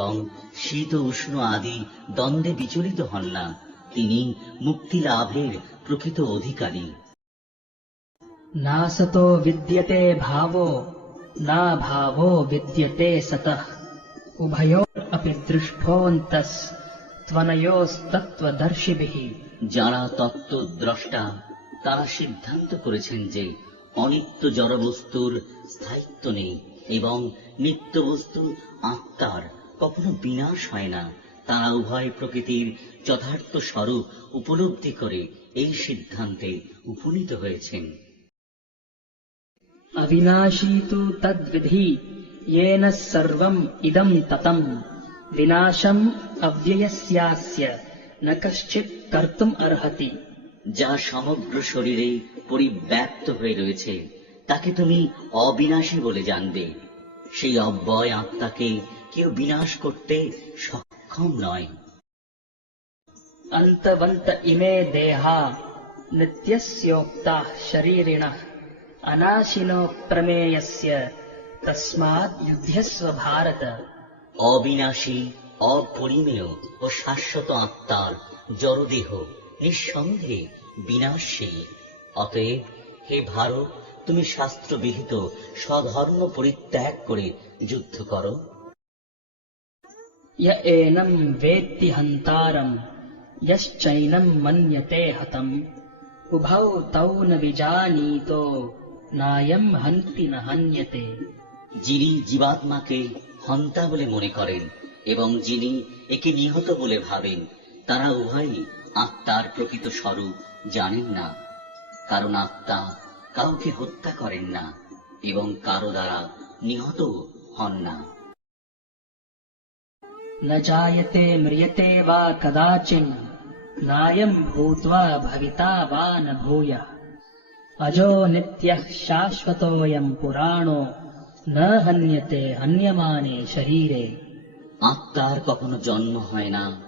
এবং শীত উষ্ণ আদি দ্বন্দ্বে বিচলিত হন না। তিনি মুক্তি লাভের প্রকৃত অধিকারী। নাসতো বিদ্যতে ভাবো না ভাবো বিদ্যতে সতঃ উভয়োরপি দৃষ্ট্বোऽন্তঃ ত্বনয়োস্তত্ত্বদর্শিভিঃ। যারা তত্ত্বদ্রষ্টা তারা সিদ্ধান্ত করেছেন যে অনিত্য জড়বস্তুর স্থায়িত্ব নেই এবং নিত্য বস্তু আত্মার কখনো বিনাশ হয় না। তারা উভয় প্রকৃতির যথার্থ স্বরূপ উপলব্ধি করে এই সিদ্ধান্তে উপনীত হয়েছেন। अविनाशी तु तद्विधि येन सर्वम् इदम् ततम् विनाशम् अव्ययस्यास्य न कश्चित् कर्तुम् अर्हति। যা সমগ্র শরীরে পরিব্যাপ্ত হয়ে রয়েছে তাকে তুমি অবিনাশী বলে জানবে। সেই অব্যয় আত্মাকে কেউ বিনাশ করতে সক্ষম নয়। अन्तवन्त इमे देहा नित्यस्योक्ताः शरीरिणः अनाशिनो प्रमेयस्य तस्माद् युध्यस्व भारत। অবিনাশী, অপরিমেয় ও শাশ্বত আত্মার জড়দেহ নিঃসন্দেহে বিনাশী। অতএব হে ভারত, তুমি শাস্ত্রবিহিত স্বধর্ম পরিত্যাগ করে যুদ্ধ করো। य एनं वेत्ति हन्तारम् यश्चैनं मन्यते हतम् उभौ तौ न विजानीतो नायं हन्ति न हन्यते। যিনি জীবাত্মাকে হন্তা বলে মনে করেন এবং যিনি একে নিহত বলে ভাবেন, তারা উভয়ই আত্মার প্রকৃত স্বরূপ জানেন না। কারণ আত্মা কাউকে হত্যা করেন না এবং কারো দ্বারা নিহত হন না। न जायते म्रियते वा कदाचिन् नायं भूत्वा भविता वा न भूयः अजो नित्यः शाश्वतोऽयं पुराणो न हन्यते हन्यमाने शरीरे। আত্মার কখনো জন্ম হয় না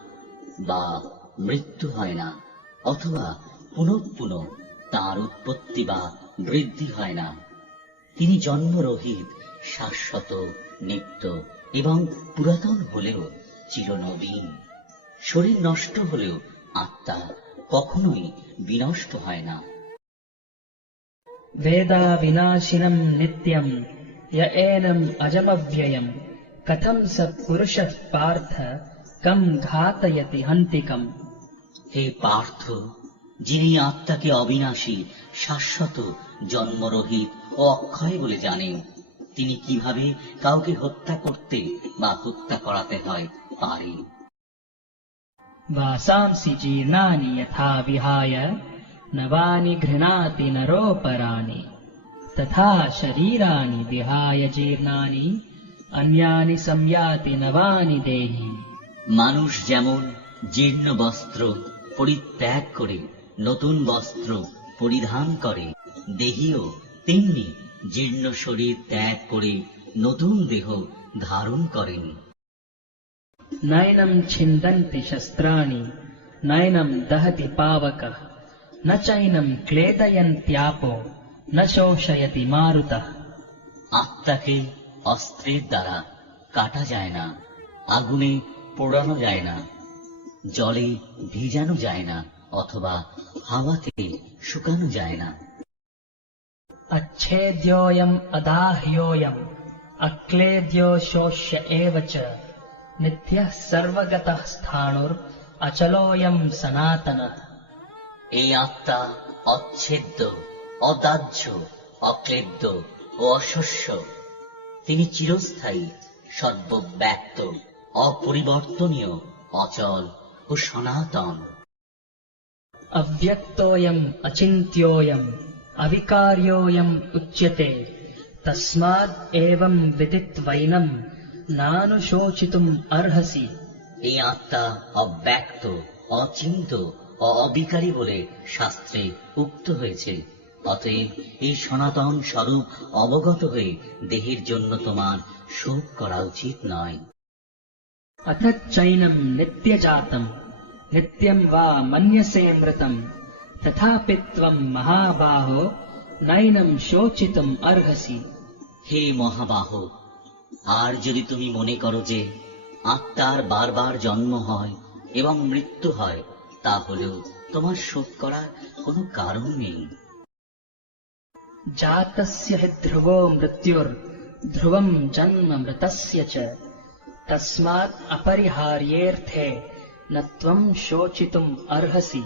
বা মৃত্যু হয় না, অথবা পুনঃ পুনঃ তার উৎপত্তি বা বৃদ্ধি হয় না। তিনি জন্মরহিত, শাশ্বত, নিত্য এবং পুরাতন হলেও চিরনবীন। শরীর নষ্ট হলেও আত্মা কখনোই বিনষ্ট হয় না। वेदा विनाशिनं नित्यं य एनम् अजमव्ययम् कथं स पुरुषः पार्थ कं घातयति हन्तिकम्। হে পার্থ, যিনি আত্মাকে অবিনাশী, শাশ্বত, জন্মরহিত ও অক্ষয় বলে জানেন, তিনি কিভাবে কাউকে হত্যা করতে বা হত্যা করাতে হয় পারেন। वासांसि जीर्णानि यथा विहाय नवानि घृणाति नरोपराणि तथा शरीराणि विहाय जीर्णानि अन्यानि संयाति नवानि देहि। মানুষ যেমন জীর্ণ বস্ত্র পরিত্যাগ করে নতুন বস্ত্র পরিধান করে, দেহীও তেমনি জীর্ণ শরীর ত্যাগ করে নতুন দেহ ধারণ করেন। नैनं छिन्दन्ति शस्त्राणि नैनं दहति पावकः न चैनं क्लेदयन्त्यापो न शोषयति मारुतः। আত্মাকে অস্ত্রের দ্বারা কাটা যায় না, আগুনে পোড়ানো যায় না, জলে ভিজানো যায় না, অথবা হাওয়াতে শুকানো যায় না। अच्छेद्योऽयम् अदाह्योऽयम् अक्लेद्यो शोष्य एव च नित्यः सर्वगतः स्थाणुर् अचलोऽयम् सनातनः। এই আত্মা অচ্ছেদ্য, অদাহ্য, অক্লেদ্য ও অশস্য। তিনি চিরস্থায়ী, সর্বব্যাপ্ত, অপরিবর্তনীয়, অচল ও সনাতন। अव्यक्तोऽयम् अचिन्त्योऽयम् अविकार्योऽयम् उच्यते तस्माद् एवम् विदित्वैनम् नानुशोचितुम् अर्हसि। এই আত্মা অব্যক্ত, অচিন্ত ও অবিকারী বলে শাস্ত্রে উক্ত হয়েছে। অতএব এই সনাতন স্বরূপ অবগত হয়ে দেহের জন্য তোমার শোক করা উচিত নয়। अथ चैनम् नित्यजातम् नित्यम् वा मन्यसे मृतम् तथापि त्वम् महाबाहो नैनम् शोचितुम् अर्हसि। হে মহাবাহ, আর যদি তুমি মনে করো যে আত্মার বারবার জন্ম হয় এবং মৃত্যু হয়, তাহলেও তোমার শোক করার কোনো কারণ নেই। जातस्य हि ध्रुवो मृत्युर्ध्रुवम् जन्म मृतस्य च तस्मात् अपरिहार्येऽर्थे न त्वम् शोचितुम् अर्हसि।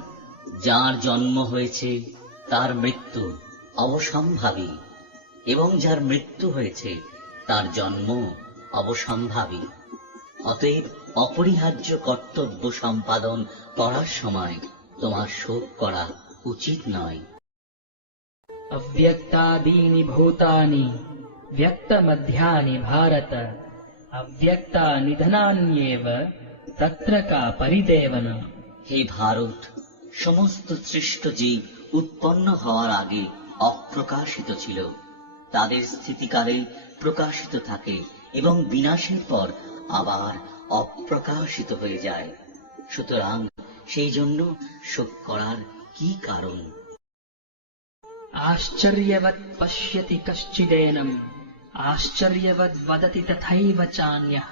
যার জন্ম হয়েছে তার মৃত্যু অবসম্ভাবী, এবং যার মৃত্যু হয়েছে তার জন্ম অবসম্ভাবী। অতএব অপরিহার্য কর্তব্য সম্পাদন করার সময় তোমার শোক করা উচিত নয়। अव्यक्तादीनि भूतानि व्यक्तमध्यानि भारत अव्यक्ता निधनान्येव तत्र का परिदेवना। হে ভারত, সমস্ত সৃষ্ট জীব উৎপন্ন হওয়ার আগে অপ্রকাশিত ছিল, তাদের স্থিতিকালে প্রকাশিত থাকে এবং বিনাশের পর আবার অপ্রকাশিত হয়ে যায়। সুতরাং সেই জন্য শোক করার কি কারণ? आश्चर्यवत् पश्यति कश्चिदेनम् आश्चर्यवद् वदति तथैव चान्यः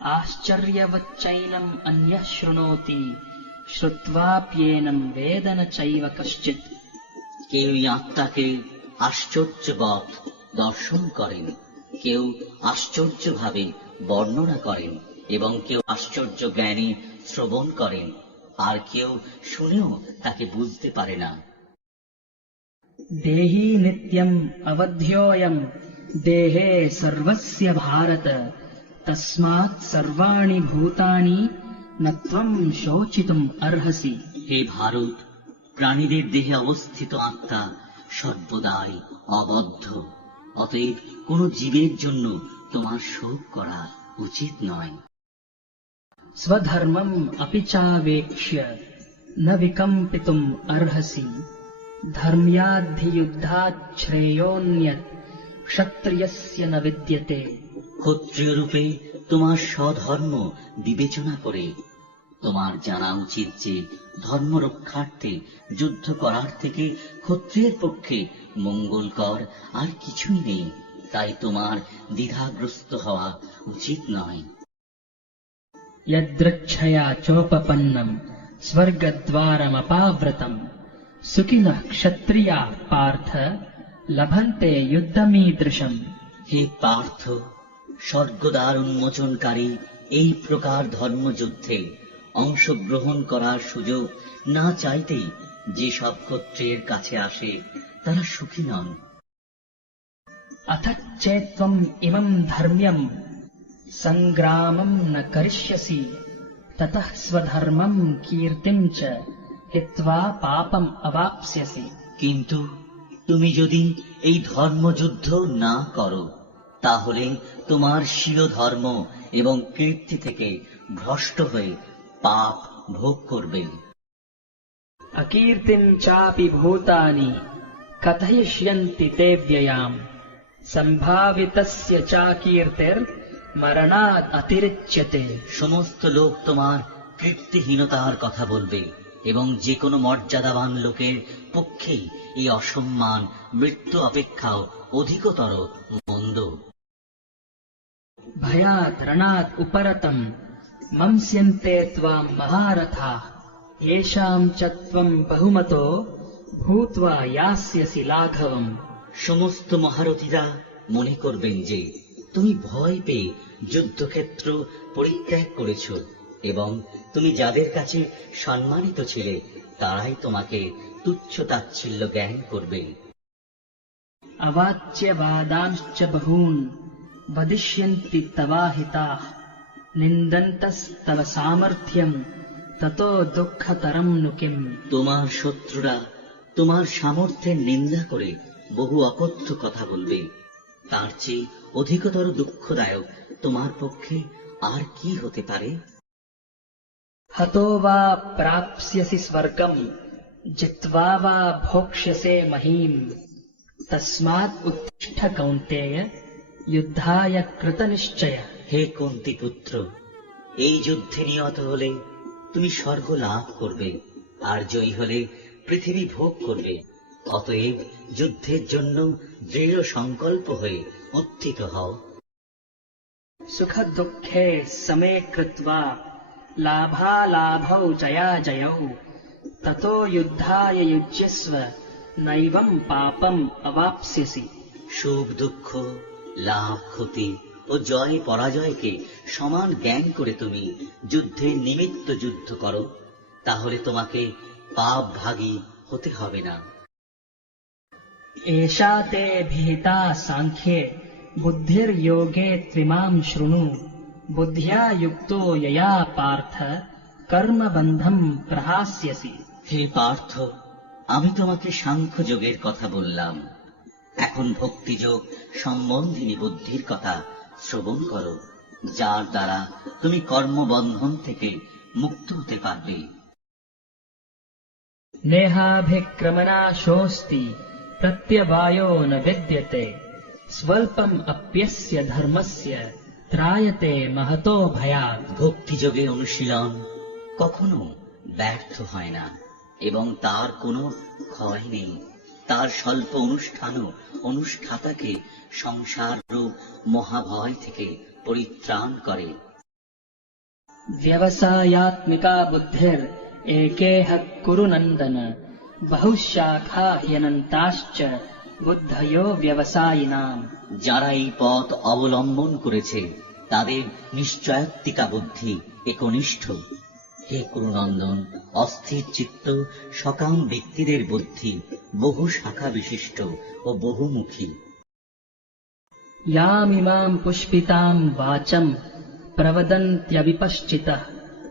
आश्चर्यवच्चैनम् अन्यः शृणोति श्रुत्वाप्येनम् वेद न चैव कश्चित्। কেউ আত্মাকে আশ্চর্যবৎ দর্শন করেন, কেউ আশ্চর্যভাবে বর্ণনা করেন, এবং কেউ আশ্চর্য জ্ঞানী শ্রবণ করেন, আর কেউ শুনেও তাকে বুঝতে পারে না। देही नित्यम् अवध्योऽयम् देहे सर्वस्य भारत तस्मात् सर्वाणि भूतानि न त्वम् शोचितुम् अर्हसि। হে ভারত, প্রাণীদের দেহে অবস্থিত আত্মা সর্বদাই অবদ্ধ, অতএব কোন জীবের জন্য তোমার শোক করা উচিত নয়। स्वधर्मम् अपि चावेक्ष्य न विकम्पितुम् अर्हसि धर्म्याद्धियुद्धात् श्रेयोऽन्यत् क्षत्रियस्य न विद्यते। ক্ষত্রিয় রূপে তোমার স্বধর্ম বিবেচনা করে তোমার জানা উচিত যে ধর্ম রক্ষার্থে যুদ্ধ করার থেকে ক্ষত্রিয়ের পক্ষে মঙ্গলকর আর কিছুই নেই, তাই তোমার দ্বিধাগ্রস্ত হওয়া উচিত নয়। यदृच्छया चोपपन्नम् स्वर्गद्वारमपावृतम् सुखिनः क्षत्रियाः पार्थ लभन्ते युद्धमीदृशम्। হে পার্থ, স্বর্গদ্বার উন্মোচনকারী এই প্রকার ধর্মযুদ্ধে অংশগ্রহণ করার সুযোগ না চাইতেই যেসব ক্ষত্রিয়ের কাছে আসে তারা সুখী নন। अथ चेत्त्वम् इमम् धर्म्यम् सङ्ग्रामम् न करिष्यसि ततः स्वधर्मम् कीर्तिम् च हित्वा पापम् अवाप्स्यसि। কিন্তু তুমি যদি এই ধর্মযুদ্ধ না করো, তাহলে তোমার স্বীয় ধর্ম এবং কীর্তি থেকে ভ্রষ্ট হয়ে পাপ ভোগ করবে। अकीर्तिम् चापि भूतानि कथयिष्यन्ति ते व्ययाम् सम्भावितस्य चाकीर्तिर्मरणाद् अतिरिच्यते। সমস্ত লোক তোমার কীর্তিহীনতার কথা বলবে, এবং যে কোনো মর্যাদাবান লোকের পক্ষেই এই অসম্মান মৃত্যু অপেক্ষাও অধিকতর মন্দ। भयात् रणात् उपरतम् मंस्यन्ते त्वाम् महारथाः येषाम् च त्वम् बहुमतो भूत्वा यास्यसि लाघवम्। সমস্ত মহারথীরা মনে করবেন যে তুমি ভয় পেয়ে যুদ্ধক্ষেত্র পরিত্যাগ করেছ, এবং তুমি যাদের কাছে সম্মানিত ছিলে তারাই তোমাকে তুচ্ছ তাচ্ছিল্য জ্ঞান করবে। अवाच्य वादांश्च बहून् वदिष्यन्ति तवाहिताः निन्दन्तस्तव सामर्थ्यम् ततो दुःखतरम् नु किम्। তোমার শত্রুরা তোমার সামর্থ্যের নিন্দা করে বহু অকথ্য কথা বলবে, তার চেয়ে অধিকতর দুঃখদায়ক তোমার পক্ষে আর কি হতে পারে? हतो वा प्राप्स्यसि स्वर्गम् जित्वा वा भोक्ष्यसे महीम् तस्मात् उत्तिष्ठ कौन्तेय युद्धाय कृतनिश्चय। হে কুন্তি পুত্র, এই যুদ্ধে নিহত হলে তুমি স্বর্গ লাভ করবে, আর জয়ী হলে পৃথিবী ভোগ করবে। অতএব যুদ্ধের জন্য দৃঢ় সংকল্প হয়ে উত্থিত হও। सुख दुःखे समे कृत्वा लाभालाभौ जयाजयौ ततो युद्धाय युज्यस्व नैवं पापम् अवाप्स्यसि। সুখ দুঃখ, লাভ ক্ষতি ও জয় পরাজয়কে সমান জ্ঞান করে তুমি যুদ্ধের নিমিত্ত যুদ্ধ করো, তাহলে তোমাকে পাপ ভাগী হতে হবে না। एषा ते विहिता साङ्ख्ये बुद्धिर्योगे त्विमां शृणु बुद्ध्या युक्तो यया पार्थ कर्मबन्धं प्रहास्यसि। হে পার্থ, আমি তোমাকে সাংখ্য যোগের কথা বললাম, এখন ভক্তিযোগ সম্বন্ধিনী বুদ্ধির কথা শ্রবণ করো, যার দ্বারা তুমি কর্মবন্ধন থেকে মুক্ত হতে পারবে। नेहाभिक्रमनाशोऽस्ति प्रत्यवायो न विद्यते स्वल्पम् अप्यस्य धर्मस्य त्रायते महतो भयात्। ভক্তিযোগে অনুশীলন কখনো ব্যর্থ হয় না এবং তার কোনো ক্ষয় নেই। তার স্বল্প অনুষ্ঠানও অনুষ্ঠাতাকে সংসার রূপ মহাভয় থেকে পরিত্রাণ করে। व्यवसायात्मिका बुद्धिर् एकेह कुरु नन्दन बहुशाखा ह्यनन्ताश्च बुद्धयो व्यवसायिनाम्। যারা এই পথ অবলম্বন করেছে তাদের নিশ্চয়াত্মিকা বুদ্ধি একনিষ্ঠ। হে কুরুনন্দন, অস্থির চিত্ত সকাম ব্যক্তিদের বুদ্ধি বহু শাখা বিশিষ্ট ও বহুমুখী। यामिमाम् पुष्पिताम् वाचम् प्रवदन्त्यविपश्चितः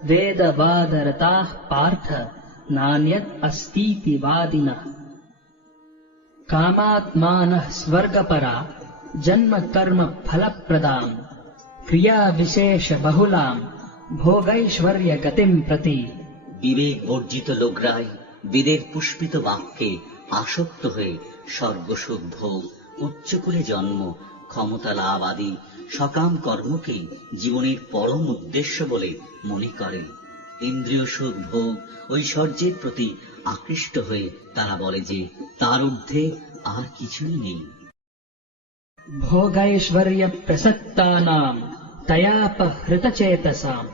वेदवादरताः पार्थ नान्यत् अस्तीति वादिनः। कामात्मानः स्वर्गपरा जन्म कर्म फलप्रदाम् क्रिया विशेष बहुलाम् भोगैश्वर्य गतिम् प्रति। বিবেক বর্জিত লোকরাই বেদের পুষ্পিত বাক্যে আসক্ত হয়ে স্বর্গসুখ ভোগ, উচ্চকুলে জন্ম, ক্ষমতা লাভ আদি সকাম কর্মকেই জীবনের পরম উদ্দেশ্য বলে মনে করে। ইন্দ্রিয় সুখ ভোগ ঐশ্বর্যের প্রতি আকৃষ্ট হয়ে তারা বলে যে তার ঊর্ধ্বে আর কিছুই নেই। भोगैश्वर्य प्रसक्तानाम् तयापहृतचेतसाम्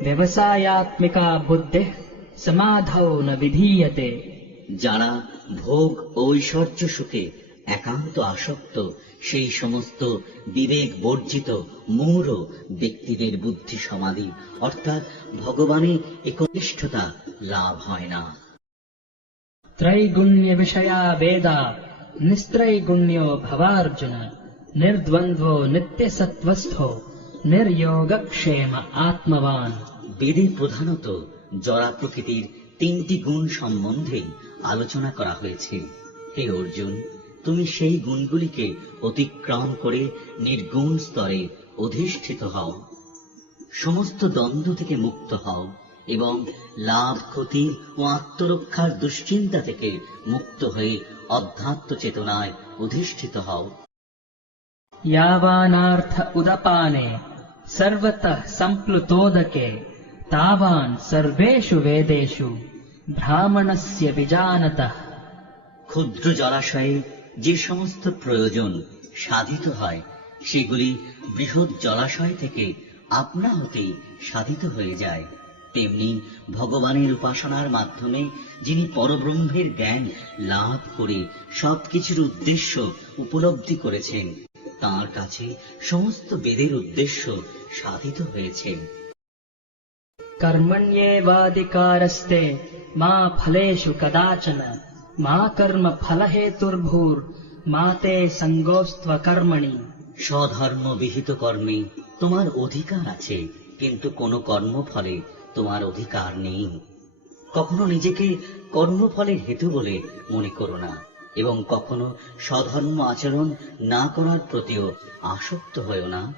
व्यवसायात्मिका बुद्धिः समाधौ न विधीयते। যারা ভোগ ও ঐশ্বর্য সুখে একান্ত আসক্ত সেই সমস্ত বিবেক বর্জিত মূঢ় ব্যক্তিদের বুদ্ধি সমাধি অর্থাৎ ভগবানে একনিষ্ঠতা লাভ হয় না। त्रैगुण्य विषया वेदा निस्त्रैगुण्यो भवार्जुन निर्द्वन्द्वो नित्यसत्त्वस्थो निर्योगक्षेम आत्मवान्। বেদে প্রধানত জড়া প্রকৃতির তিনটি গুণ সম্বন্ধে আলোচনা করা হয়েছে। হে অর্জুন, তুমি সেই গুণগুলিকে অতিক্রম করে নির্গুণ স্তরে অধিষ্ঠিত হও, সমস্ত দ্বন্দ্ব থেকে মুক্ত হও এবং লাভ ক্ষতি ও আত্মরক্ষার দুশ্চিন্তা থেকে মুক্ত হয়ে অধ্যাত্ম চেতনায় অধিষ্ঠিত হও। यावानार्थ उदपाने सर्वतः सम्प्लुतोदके तावान् सर्वेषु वेदेषु ब्राह्मणस्य विजानतः। ক্ষুদ্র জলাশয়ে যে সমস্ত প্রয়োজন সাধিত হয় সেগুলি বৃহৎ জলাশয় থেকে আপনা হতেই সাধিত হয়ে যায়। তেমনি ভগবানের উপাসনার মাধ্যমে যিনি পরব্রহ্মের জ্ঞান লাভ করে সবকিছুর উদ্দেশ্য উপলব্ধি করেছেন, তাঁর কাছে সমস্ত বেদের উদ্দেশ্য সাধিত হয়েছে। कर्मण्येवाधिकारस्ते मा फलेषु कदाचन मा कर्म फलहेतुर्भूर्मा ते सङ्गोऽस्त्वकर्मणि। স্বধর্ম বিহিত কর্মে তোমার অধিকার আছে, কিন্তু কোনো কর্মফলে তোমার অধিকার নেই। কখনো নিজেকে কর্মফলের হেতু বলে মনে করো না এবং কখনো স্বধর্ম আচরণ না করার প্রতিও আসক্ত হয়েও না।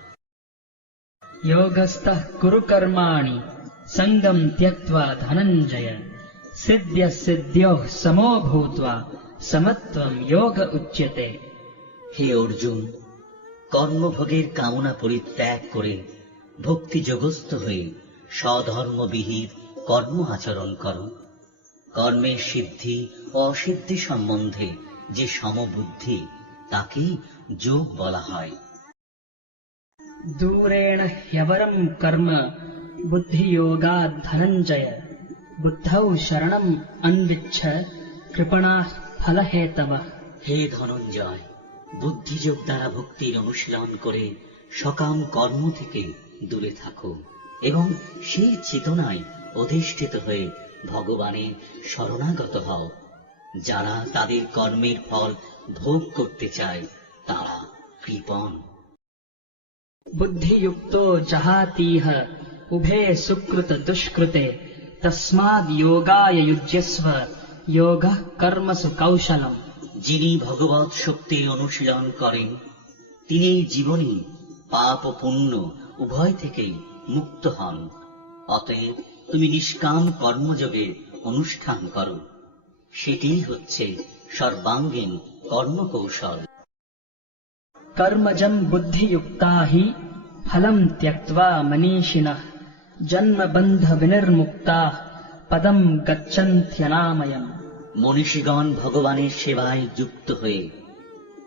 योगस्थः कुरु कर्माणि सङ्गम् त्यक्त्वा धनञ्जय सिद्ध्यः सिद्ध्योः समो भूत्वा समत्वम् योग उच्यते। হে অর্জুন, কর্মভোগের কামনা পরিত্যাগ করে ভক্তি যোগস্থ হয়ে স্বধর্মবিহিত কর্ম আচরণ করো। কর্মের সিদ্ধি ও অসিদ্ধি সম্বন্ধে যে সমবুদ্ধি তাকেই যোগ বলা হয়। दूरेण ह्यवरं कर्म बुद्धियोगात् धनञ्जय बुद्धौ शरणम् अन्विच्छ কৃপণাঃ ফলহেতবঃ। হে ধনঞ্জয়, বুদ্ধিযোগ দ্বারা ভক্তির অনুশীলন করে সকাম কর্ম থেকে দূরে থাকো এবং সেই চেতনায় অধিষ্ঠিত হয়ে ভগবানের শরণাগত হও। যারা তাদের কর্মের ফল ভোগ করতে চায় তারা কৃপণ। বুদ্ধিযুক্তো জহাতিহ উভে সুকৃত দুষ্কৃতে তস্মাদ্ যোগায় যুজ্যস্ব যোগঃ কর্মসু কৌশলম। যিনি ভগবৎ শক্তির অনুশীলন করেন তিনি জীবনে পাপ ও পুণ্য উভয় থেকেই মুক্ত হন। অতএব তুমি নিষ্কাম কর্মযোগের অনুষ্ঠান করো, সেটিই হচ্ছে সর্বাঙ্গীন কর্মকৌশল। कर्मजं बुद्धियुक्ता हि फलं त्यक्त्वा मनीषिणः जन्मबन्ध विनिर्मुक्ताः पदं गच्छन्त्यनामयम्। মনীষীগণ ভগবানের সেবায় যুক্ত হয়ে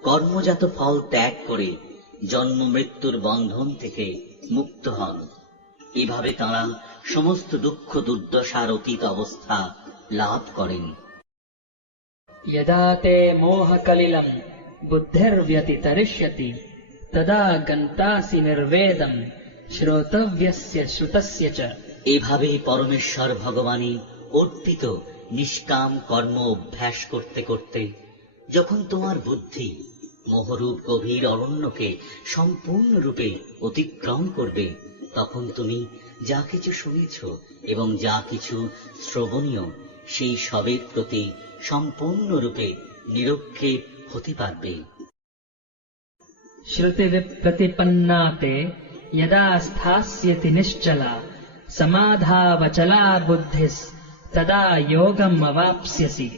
কর্মজাত ফল ত্যাগ করে জন্ম মৃত্যুর বন্ধন থেকে মুক্ত হন। এভাবে তাঁরা সমস্ত দুঃখ দুর্দশার অতীত অবস্থা লাভ করেন। यदा ते मोहकलिलं बुद्धिर्व्यतितरिष्यति तदा गन्तासि निर्वेदं श्रोतव्यस्य श्रुतस्य च। এভাবে পরমেশ্বর ভগবানে অর্পিত নিষ্কাম কর্ম অভ্যাস করতে করতে যখন তোমার বুদ্ধি মোহরূপ গভীর অরণ্যকে সম্পূর্ণরূপে অতিক্রম করবে, তখন তুমি যা কিছু শুনেছ এবং যা কিছু শ্রবণীয় সেই সবের প্রতি সম্পূর্ণরূপে নিরক্ষেপ হতে পারবে। श्रुतिविप्रतिपन्ना ते यदा स्थास्यति निश्चला समाधावचला बुद्धिस्तदा योगम् अवाप्स्यसि।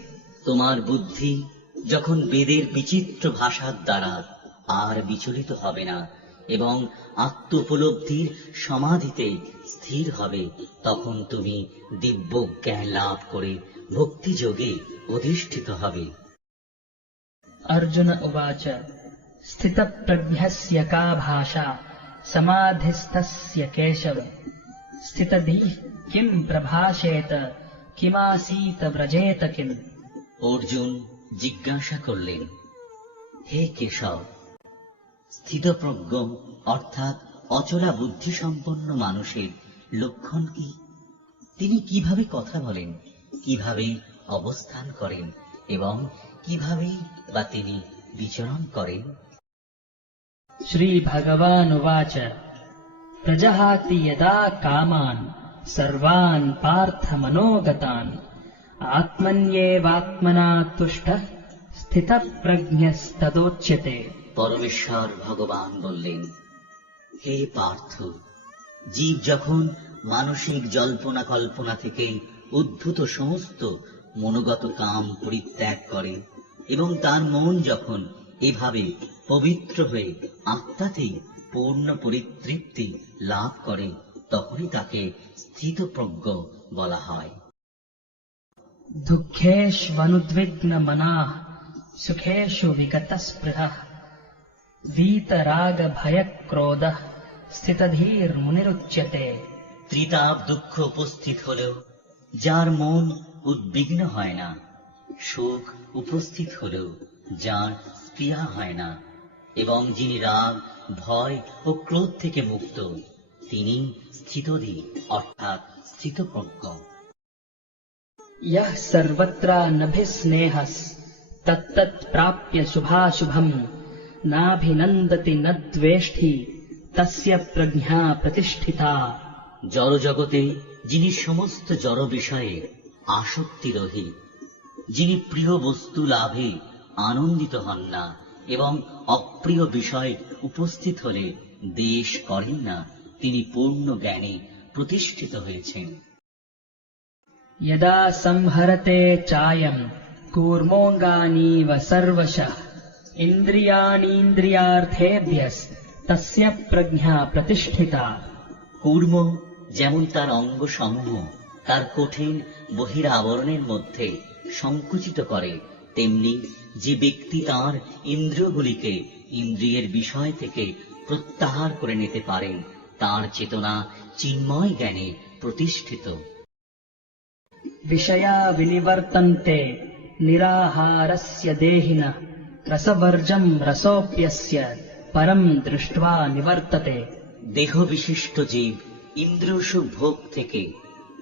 তোমার বুদ্ধি যখন বেদের বিচিত্র ভাষার দ্বারা আর বিচলিত হবে না এবং আত্ম উপলব্ধির সমাধিতে স্থির হবে, তখন তুমি দিব্য জ্ঞান লাভ করে ভক্তিযোগে অধিষ্ঠিত হবে। अर्जुन उवाच स्थितप्रज्ञस्य का भाषा समाधिस्थस्य केशव स्थितधीः किं प्रभाषेत किमासीत व्रजेत किम्। অর্জুন জিজ্ঞাসা করলেন, হে কেশব, স্থিতপ্রজ্ঞ অর্থাৎ অচলা বুদ্ধি সম্পন্ন মানুষের লক্ষণ কি? তিনি কিভাবে কথা বলেন, কিভাবে অবস্থান করেন এবং কিভাবে বা তিনি বিচরণ করেন? श्रीभगवानुवाच प्रजहाति यदा कामान् सर्वान् पार्थमनोगतान् आत्मन्येवात्मना तुष्टः स्थितप्रज्ञस्तदोच्यते। পরমেশ্বর ভগবান বললেন, হে পার্থ, জীব যখন মানসিক জল্পনা কল্পনা থেকে উদ্ভূত সমস্ত মনোগত কাম পরিত্যাগ করে এবং তার মন যখন এভাবে পবিত্র হয়ে আত্মাতেই পূর্ণ পরিতৃপ্তি লাভ করে, তখনই তাকে স্থিতপ্রজ্ঞ বলা হয়। दुःखेष्वनुद्विग्नमनाः सुखेषु विगतस्पृहः वीतरागभयक्रोधः स्थितधीर्मुनिरुच्यते। ত্রিতাপ দুঃখ উপস্থিত হলেও যার মন উদ্বিগ্ন হয় না, সুখ উপস্থিত হলেও যার স্পৃহা হয় না, এবং যিনি রাগ ভয় ও ক্রোধ থেকে মুক্ত, তিনি স্থিতধীর অর্থাৎ স্থিতপ্রজ্ঞ। यः सर्वत्रानभिस्नेहस् तत्तत्प्राप्य शुभाशुभम् नाभिनन्दति न द्वेष्टि तस्य प्रज्ञा प्रतिष्ठिता। জড়জগতে যিনি সমস্ত জড় বিষয়ে আসক্তি রহিত, যিনি প্রিয় বস্তু লাভে আনন্দিত হন না এবং অপ্রিয় বিষয় উপস্থিত হলে দ্বেষ করেন না, তিনি পূর্ণ জ্ঞানে প্রতিষ্ঠিত হয়েছেন। यदा संहरते चायम् कूर्मोऽङ्गानीव सर्वशः इन्द्रियाणीन्द्रियार्थेभ्यस्तस्य प्रज्ञा प्रतिष्ठिता। কূর্ম যেমন তার অঙ্গ সমূহ তার কঠিন বহিরাবরণের মধ্যে সংকুচিত করে, তেমনি যে ব্যক্তি তার ইন্দ্রিয়গুলিকে ইন্দ্রিয়ের বিষয় থেকে প্রত্যাহার করে নিতে পারেন, তার চেতনা চিন্ময় জ্ঞানে প্রতিষ্ঠিত। विषया विनिवर्तन्ते निराहारस्य देहिनः रसवर्जं रसोऽप्यस्य परं दृष्ट्वा निवर्तते। দেহ বিশিষ্ট জীব ইন্দ্রিয়সুখ ভোগ থেকে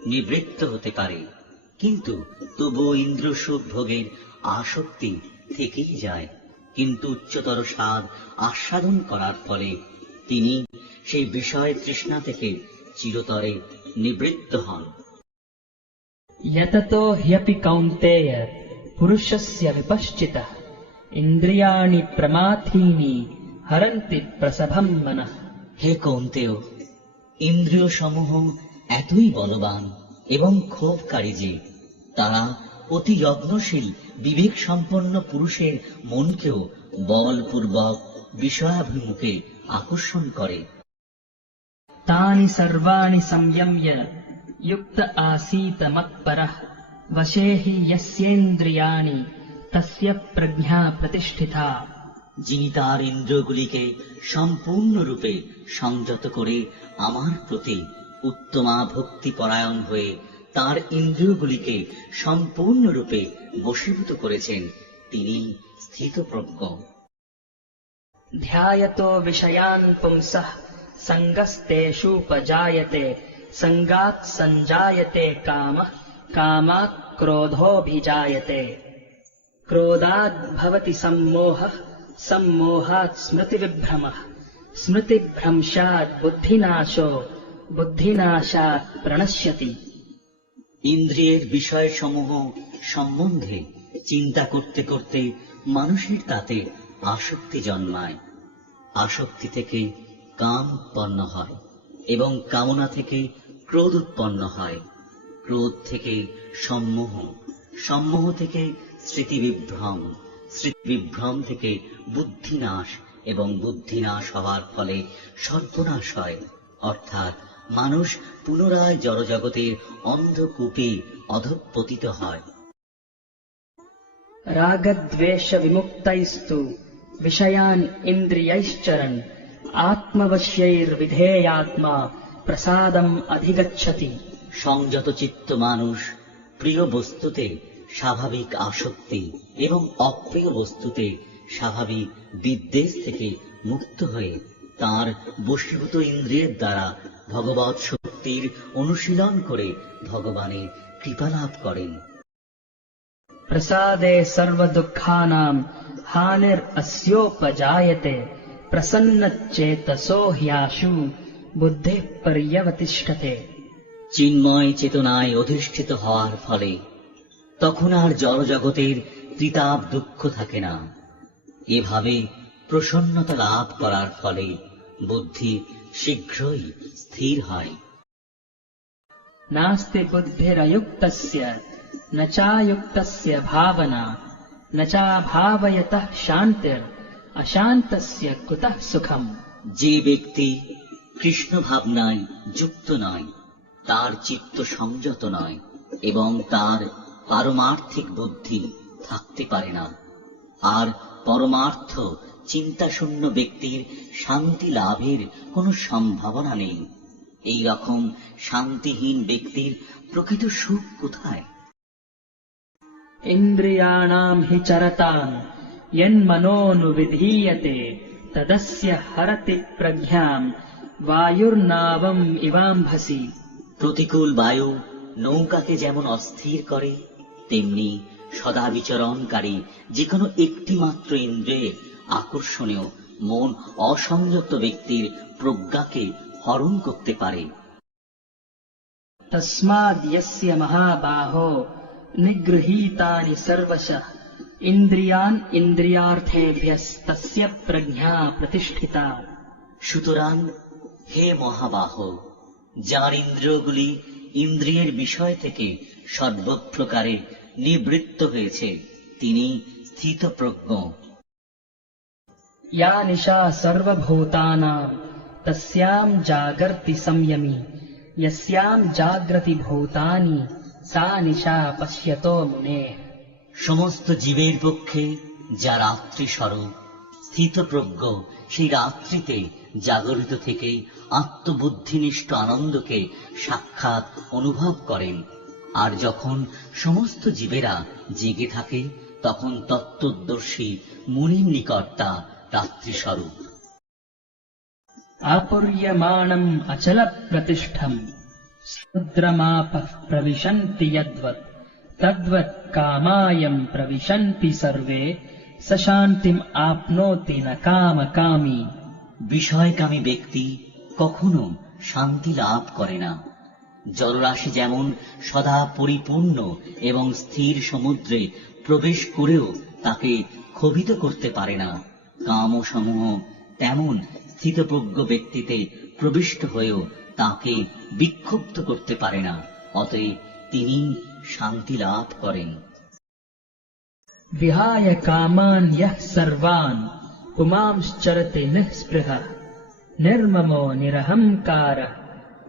নিবৃত্ত হতে পারে, কিন্তু তবু ইন্দ্রিয়সুখ ভোগের আসক্তি থেকেই যায়। কিন্তু উচ্চতর স্বাদ আস্বাদন করার ফলে তিনি সেই বিষয় তৃষ্ণা থেকে চিরতরে নিবৃত্ত হন। यततो ह्यपि कौन्तेय पुरुषस्य विपश्चितः इन्द्रियाणि प्रमाथीनि हरन्ति प्रसभं मनः। হে কৌন্তেয়, ইন্দ্রিয় সমূহ এতই বলবান এবং ক্ষোভকারী যে তারা অতি যত্নশীল বিবেক সম্পন্ন পুরুষের মনকেও বলপূর্বক বিষয়াভিমুখে আকর্ষণ করে। तानि सर्वाणि संयम्य युक्त आसीत मत्परः वशे हि यस्येन्द्रियाणि तस्य प्रज्ञा प्रतिष्ठिता। যিনি তার ইন্দ্রিয়গুলিকে সম্পূর্ণরূপে সংযত করে আমার প্রতি উত্তমা ভক্তিপরায়ণ হয়ে তার ইন্দ্রিয়গুলিকে সম্পূর্ণরূপে বশীভূত করেছেন, তিনি স্থিতপ্রজ্ঞ। ध्यायतो विषयान् पुंसः सङ्गस्तेषूपजायते सङ्गात् सञ्जायते कामः कामात् क्रोधोऽभिजायते क्रोधात् भवति सम्मोहः सम्मोहात् स्मृतिविभ्रमः स्मृतिभ्रंशात् बुद्धिनाशो बुद्धिनाशात् प्रणश्यति। ইন্দ্রিয়ের বিষয়সমূহ সম্বন্ধে চিন্তা করতে করতে মানুষের তাতে আসক্তি জন্মায়। আসক্তি থেকে কাম উৎপন্ন হয় এবং কামনা থেকে ক্রোধ উৎপন্ন হয়। ক্রোধ থেকে সম্মোহ, সম্মোহ থেকে স্মৃতিবিভ্রম, স্মৃতিবিভ্রম থেকে বুদ্ধিনাশ এবং বুদ্ধিনাশ হওয়ার ফলে সর্বনাশ হয়, অর্থাৎ মানুষ পুনরায় জড়জগতের অন্ধকূপে অধঃপতিত হয়। रागद्वेष विमुक्तैस्तु विषयान् इन्द्रियैश्चरन् आत्मवश्यैर्विधेयात्मा प्रसादम् अधिगच्छति। সংযত চিত্ত মানুষ প্রিয় বস্তুতে স্বাভাবিক আসক্তি এবং অপ্রিয় বস্তুতে স্বাভাবিক বিদ্বেষ থেকে মুক্ত হয়ে তার বশীভূত ইন্দ্রিয়ের দ্বারা ভগবৎ শক্তির অনুশীলন করে ভগবানের কৃপা লাভ করেন। प्रसादे सर्वदुःखानां हानिरस्योपजायते प्रसन्नचेतसो ह्याशु बुद्धिः पर्यवतिष्ठते। চিন্ময় চেতনায় অধিষ্ঠিত হওয়ার ফলে তখন আর জড়জগতের ত্রিতাপ দুঃখ থাকে না। এভাবে প্রসন্নতা লাভ করার ফলে বুদ্ধি শীঘ্রই স্থির হয়। नास्ति बुद्धिरयुक्तस्य न चायुक्तस्य भावना न चाभावयतः शान्तिर् अशान्तस्य कुतः सुखम्। যে ব্যক্তি কৃষ্ণ ভাবনায় যুক্ত নয়, তার চিত্ত সংযত নয় এবং তার পারমার্থিক বুদ্ধি থাকতে পারে না, আর পরমার্থ চিন্তাশূন্য ব্যক্তির শান্তি লাভের কোনো সম্ভাবনা নেই। এই রকম শান্তিহীন ব্যক্তির প্রকৃত সুখ কোথায়? इन्द्रियाणां हि चरतां यन्मनोनुविधीयते तदस्य हरति प्रज्ञां वायुर्नावम् इवाम्भसि। প্রতিকূল বায়ু নৌকাকে যেমন অস্থির করে, তেমনি সদা বিচরণকারী যে কোনো একটি মাত্র ইন্দ্রিয়ে আকর্ষণীয় মন অসংযত ব্যক্তির প্রজ্ঞাকে হরণ করতে পারে। तस्माद् यस्य महाबाहो निगृहीतानि सर्वशः इन्द्रियान् इन्द्रियार्थेभ्यस्तस्य प्रज्ञा प्रतिष्ठिता। সুতরাং হে মহাবাহ, যার ইন্দ্রিয়গুলি ইন্দ্রিয়ের বিষয় থেকে সর্বপ্রকারে নিবৃত্ত হয়েছে, তিনি স্থিতপ্রজ্ঞ। या निशा सर्वभूतानां तस्यां जागर्ति संयमी यस्यां जाग्रति भूतानि सा निशा पश्यतो मुनेः। সমস্ত জীবের পক্ষে যা রাত্রি স্বরূপ স্থিতপ্রজ্ঞ, সেই রাত্রিতে জাগরিত থেকে আত্মবুদ্ধিনিষ্ঠ আনন্দকে সাক্ষাৎ অনুভব করেন। আর যখন সমস্ত জীবেরা জেগে থাকে তখন তত্ত্বদর্শী মুনির নিকট তা রাত্রিস্বরূপ। आपूर्यमाणम् अचलप्रतिष्ठम् समुद्रमापः प्रविशन्ति यद्वत् तद्वत् कामायम् प्रविशन्ति सर्वे स शान्तिम् आप्नोति न कामकामी। বিষয়কামী ব্যক্তি কখনো শান্তি লাভ করে না। জলরাশি যেমন সদা পরিপূর্ণ এবং স্থির সমুদ্রে প্রবেশ করেও তাকে ক্ষোভিত করতে পারে না, কামসমূহ তেমন স্থিতপ্রজ্ঞ ব্যক্তিতে প্রবিষ্ট হয়েও তাকে বিক্ষুব্ধ করতে পারে না। অতএব তিনি শান্তি লাভ করেন। विहाय कामान् यः सर्वान् पुमांश्चरति निःस्पृहः निर्ममो निरहङ्कारः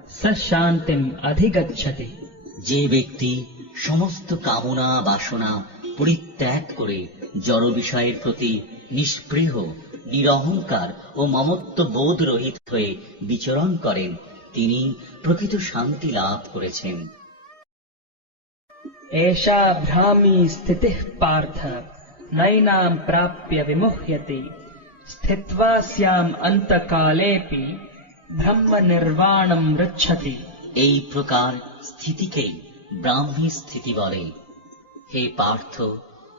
स शान्तिम् अधिगच्छति। যে ব্যক্তি সমস্ত কামনা বাসনা পরিত্যাগ করে জড় বিষয়ের প্রতি নিষ্পৃহ, নিরহংকার ও মমত্ব বোধ রহিত হয়ে বিচরণ করেন, তিনি প্রকৃত শান্তি লাভ করেছেন। एषा भ्रामी स्थितिः पार्थ नैनाम् प्राप्य विमुह्यति स्थित्वा स्याम् अन्तकालेऽपि ब्रह्म निर्वाणम् मृच्छति। এই প্রকার স্থিতিকেই ব্রাহ্মী স্থিতি বলে। হে পার্থ,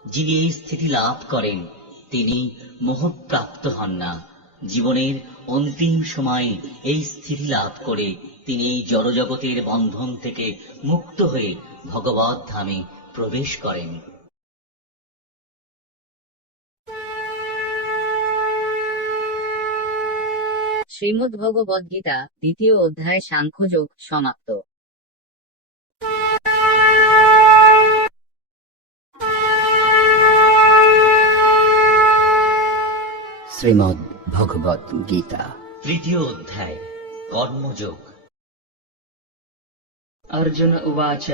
যিনি এই স্থিতি লাভ করেন তিনি মোহপ্রাপ্ত হন না। জীবনের অন্তিম সময়ে এই স্থিতি লাভ করে তিনি এই জড়জগতের বন্ধন থেকে মুক্ত হয়ে ভগবৎ ধামে প্রবেশ করেন। শ্রীমদ্ভগবদ্গীতা দ্বিতীয় অধ্যায় সাংখ্যযোগ সমাপ্ত। শ্রীমদ্ ভগবত গীতা তৃতীয় অধ্যায় কর্মযোগ। अर्जुन उवाच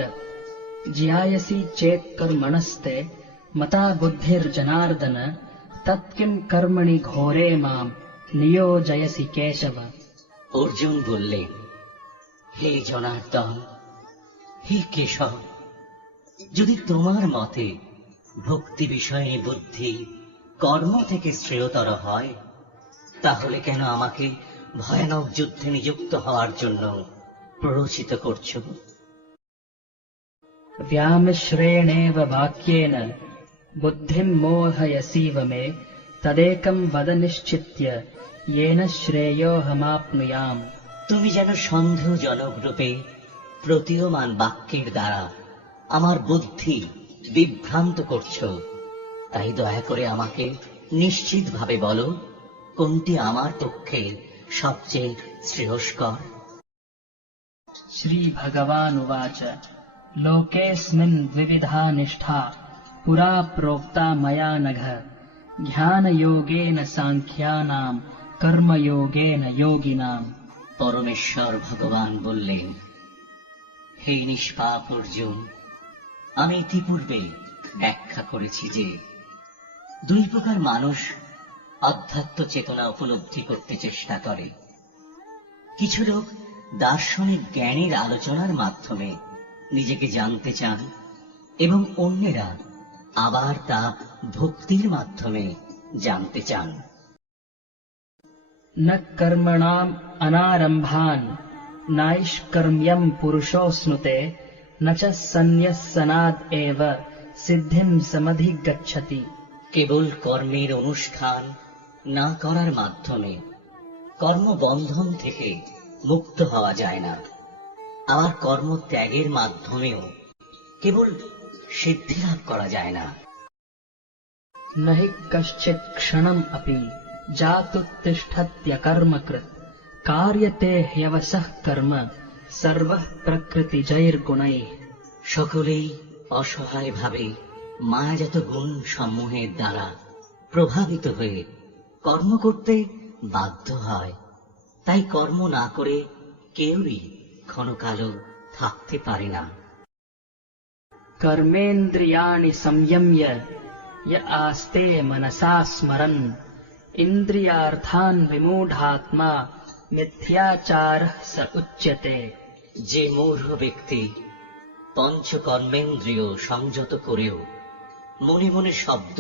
ज्यायसि चेत् कर्मणस्ते मता बुद्धिर्जनार्दन तत्किं कर्मणि घोरे माम् नियोजयसि केशव। অর্জুন বললেন, হে জনার্দন, হে কেশব, যদি তোমার মতে ভক্তি বিষয়ে বুদ্ধি কর্ম থেকে শ্রেয়তর হয়, তাহলে কেন আমাকে ভয়ানক যুদ্ধে নিযুক্ত হওয়ার জন্য প্ররোচিত করছ? व्यामिश्रेणेव वाक्येन बुद्धिम् मोहयसीव मे तदेकम् वद निश्चित्य येन श्रेयोऽहमाप्नुयाम्। তুমি যেন সন্দেহজনক রূপে প্রতীয়মান বাক্যের দ্বারা আমার বুদ্ধি বিভ্রান্ত করছ, তাই দয়া করে আমাকে নিশ্চিতভাবে বলো কোনটি আমার পক্ষে সবচেয়ে শ্রেয়স্কর। श्रीभगवानुवाच लोकेऽस्मिन् द्विविधा निष्ठा पुरा प्रोक्ता मया नघ ज्ञानयोगेन साङ्ख्यानाम् कर्मयोगेन योगिनाम्। পরমেশ্বর ভগবান বললেন, হে নিষ্পাপ অর্জুন, আমি ইতিপূর্বে ব্যাখ্যা করেছি যে দুই প্রকার মানুষ আধ্যাত্ম চেতনা উপলব্ধি করতে চেষ্টা করে। কিছু লোক দার্শনিক জ্ঞানের আলোচনার মাধ্যমে নিজেকে জানতে চান এবং অন্যেরা আবার তা ভক্তির মাধ্যমে জানতে চান। न कर्मणाम् अनारम्भान् नाैष्कर्म्यम् पुरुषोऽश्नुते न च सन्न्यस्सनाद् एव सिद्धिम् समधिगच्छति। কেবল কর্মের অনুষ্ঠান না করার মাধ্যমে কর্মবন্ধন থেকে মুক্ত হওয়া যায় না, আবার কর্ম ত্যাগের মাধ্যমেও কেবল সিদ্ধি লাভ করা যায় না। न हि कश्चित् क्षणम् अपि जातुत्तिष्ठत्यकर्मकृत् कार्यते ह्यवसः कर्म सर्वः प्रकृतिजैर्गुणैः। সকলেই অসহায় ভাবে মায়াজাত গুণ সমূহের দ্বারা প্রভাবিত হয়ে কর্ম করতে বাধ্য হয়, তাই কর্ম না করে কেউই ক্ষণকালও থাকতে পারে না। कर्मेन्द्रियाणि संयम्य य आस्ते मनसा स्मरन् इन्द्रियार्थान् विमूढात्मा मिथ्याचारः स उच्यते। যে মূঢ় ব্যক্তি পঞ্চকর্মেন্দ্রিয় সংযত করেও মনে মনে শব্দ